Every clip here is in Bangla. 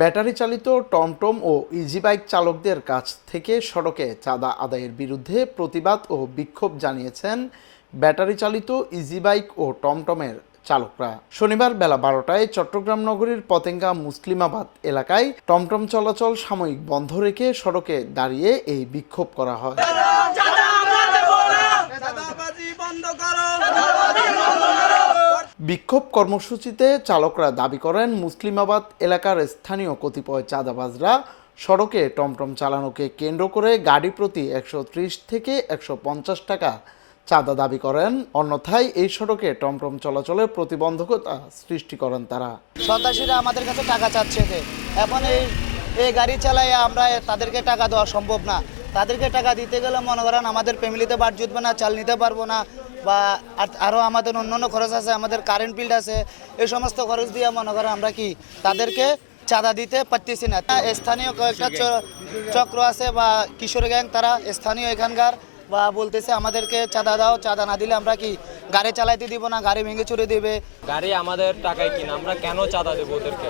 ব্যাটারি চালিত টমটম ও ইজি বাইক চালকদের কাছ থেকে সড়কে চাঁদা আদায়ের বিরুদ্ধে প্রতিবাদ ও বিক্ষোভ জানিয়েছেন ব্যাটারি চালিত ইজি বাইক ও টমটমের চালকরা। শনিবার বেলা বারোটায় চট্টগ্রাম নগরীর পতেঙ্গা মুসলিমাবাদ এলাকায় টমটম চলাচল সাময়িক বন্ধ রেখে সড়কে দাঁড়িয়ে এই বিক্ষোভ করা হয়। বিক্ষোভ কর্মসূচিতে চালকরা দাবি করেন মুসলিমাবাদ এলাকার স্থানীয় কতিপয় চাঁদাবাজরা সড়কে টমটম চালানোকে কেন্দ্র করে গাড়ি প্রতি একশো থেকে একশো পঞ্চাশ টাকা চাঁদা দাবি করেন। অন্যথায় এই সড়কে টমটম চলাচলের প্রতিবন্ধকতা সৃষ্টি করেন তারা। সন্ত্রাসীরা আমাদের কাছে টাকা চাচ্ছে এখন এই এই গাড়ি চালাই আমরা তাদেরকে টাকা দেওয়া সম্ভব না। তাদেরকে টাকা দিতে গেলে মনে করেন আমাদের ফ্যামিলিতে বাদ জুটবে না, চাল নিতে পারব না। বা আর- আরও আমাদের অন্যান্য খরচ আছে আমাদের কারেন্ট বিল আছে এই সমস্ত খরচ দিয়ে মনে করেন আমরা কি তাদেরকে চাঁদা দিতে পারতেছি না। স্থানীয় কয়েকটা চক্র আছে বা কিশোর গ্যাং তারা স্থানীয় এখানকার বা বলতেছে আমাদেরকে চাঁদা দাও চাঁদা না দিলে আমরা কি গাড়ি চালাইতে দিব না গাড়ি ভেঙে চুরে দিবে? গাড়ি আমাদের টাকায় কিনা আমরা কেন চাঁদা দেবো ওদেরকে?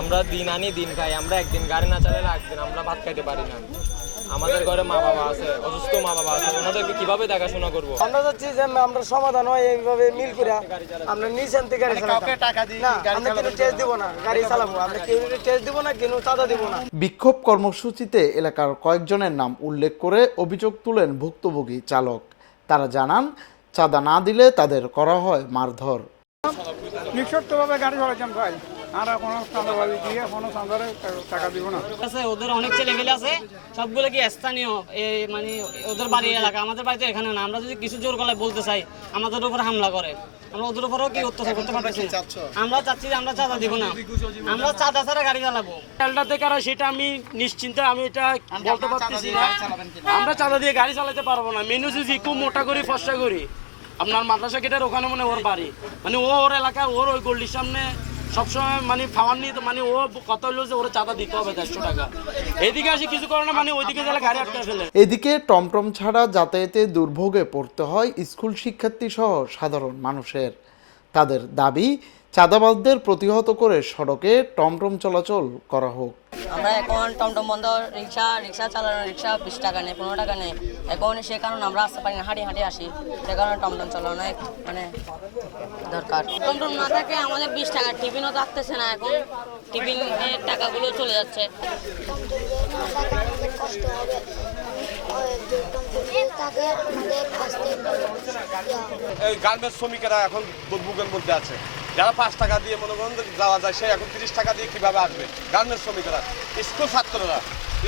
আমরা দিন আনি দিন খাই আমরা একদিন গাড়ি না চালালে একদিন আমরা ভাত খাইতে পারি না। আমাদের ঘরে মা বাবা আছে অসুস্থ মা বাবা আছে ওনাদেরকে কীভাবে দেখাশোনা করব? আমরা যাচ্ছি যে আমরা সমাধান হয় এইভাবে মিল করে। আমরা নিচেন থেকে গাড়ি চালাবো টাকা দিই না আমরা কেন টেস্ট দিব না গাড়ি চালাবো। আমরা কেউ টেস্ট দিব না কেন চাঁদা দিব না। বিক্ষোভ কর্মসূচিতে এলাকার কয়েকজনের নাম উল্লেখ করে অভিযোগ তুলেন ভুক্তভোগী চালক। তারা জানান চাঁদা না দিলে তাদের করা হয় মারধর। নিঃশর্তভাবে গাড়ি চালাইতাম ভাই। আর কোনো চাঁদাবাজি দিয়ে কোনো চাঁদারে টাকা দিব না। আছে ওদের অনেক ছেলে আছে সবগুলো কি স্থানীয়? এই মানে ওদের বাড়ি এলাকা আমাদের বাড়িতে এখানে না। আমরা যদি কিছু জোর গলায় বলতে চাই আমাদের উপর হামলা করে। আমরা ওদের উপরেও কি অত্যাচার করতে পারতেছি? আমরা চাচ্ছি যে আমরা চাঁদা দিব না। আমরা চাঁদা ছাড়া গাড়ি চালাবো। তেলটাতে কারা সেটা আমি নিশ্চিন্তে আমি এটা বলতে পারতেছি না। আমরা চাঁদা দিয়ে গাড়ি চালাতে পারব না। মেনু সুজি খুব মোটা করি ফসা করি। আপনার মাদ্রাসা গেটের ওখানে মানে ওর বাড়ি। মানে ও ওর এলাকা ওর ওই গল্লির সামনে সবসময় মানে ফাওয়ার নিয়ে মানে ও কত হলো যে ওরা চাঁদা দিতে হবে দেড়শো টাকা। এদিকে আসে কিছু করে না মানে ওইদিকে গেলে গাড়ি আটকে ফেলে। এদিকে টমটম ছাড়া যাতায়াতে দুর্ভোগে পড়তে হয় স্কুল শিক্ষার্থী সহ সাধারণ মানুষের। তাদের দাবি, চাঁদাবাজদের প্রতিহত করে সড়কে টমটম চলাচল করা হোক। আমরা এখন টমটম বন্ধ, রিক্সা রিক্সা চালানো রিক্সা বিশ টাকা নেই, পনেরো টাকা নেই। এখন সে কারণে আমরা আসতে পারি না, হাঁটি হাঁটি আসি। সে কারণে টমটম চালানো মানে দরকার। টমটম না থাকে, আমাদের বিশ টাকা টিফিনও থাকতেছে না এখন। টিফিনের টাকাগুলো চলে যাচ্ছে। এই গার্মেন্টস শ্রমিকেরা এখন দুর্ভোগের মধ্যে আছে। যারা পাঁচ টাকা দিয়ে মনে করেন যাওয়া যায় সে এখন তিরিশ টাকা দিয়ে কীভাবে আসবে? গার্মেন্টস শ্রমিকেরা, স্কুল ছাত্ররা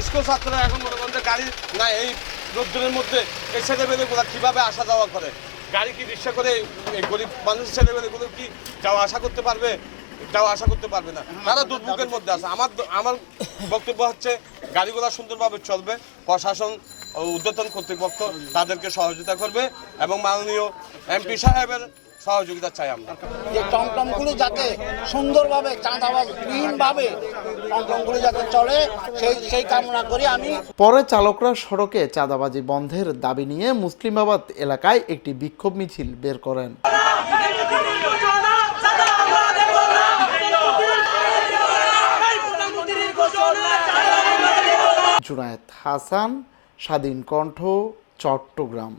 স্কুল ছাত্ররা এখন মনে করেন গাড়ি না এই রোদ্দুরের মধ্যে এই ছেলেমেয়েগুলো কীভাবে আসা যাওয়া করে? গাড়ি কি রিক্সা করে এই গরিব মানুষের ছেলেমেয়েগুলো কি যাওয়া আসা করতে পারবে? যাওয়া আসা করতে পারবে না। তারা দুর্ভোগের মধ্যে আছে। আমার আমার বক্তব্য হচ্ছে, গাড়িগুলো সুন্দরভাবে চলবে, প্রশাসন ঊর্ধ্বতন কর্তৃপক্ষ তাদেরকে সহযোগিতা করবে এবং মাননীয় এমপি সাহেবের সহযোগিতা চাই আমরা। যে টমটমগুলো যাতে সুন্দরভাবে চাঁদাবাজবিহীনভাবে টমটমগুলো যাতে চলে সেই সেই কামনা করি আমি। পরে চালকরা সড়কে চাঁদাবাজি বন্ধের দাবি নিয়ে মুসলিমাবাদ এলাকায় একটি বিক্ষোভ মিছিল বের করেন। জুনায়েদ হাসান স্বাধীন কণ্ঠ চট্টগ্রাম।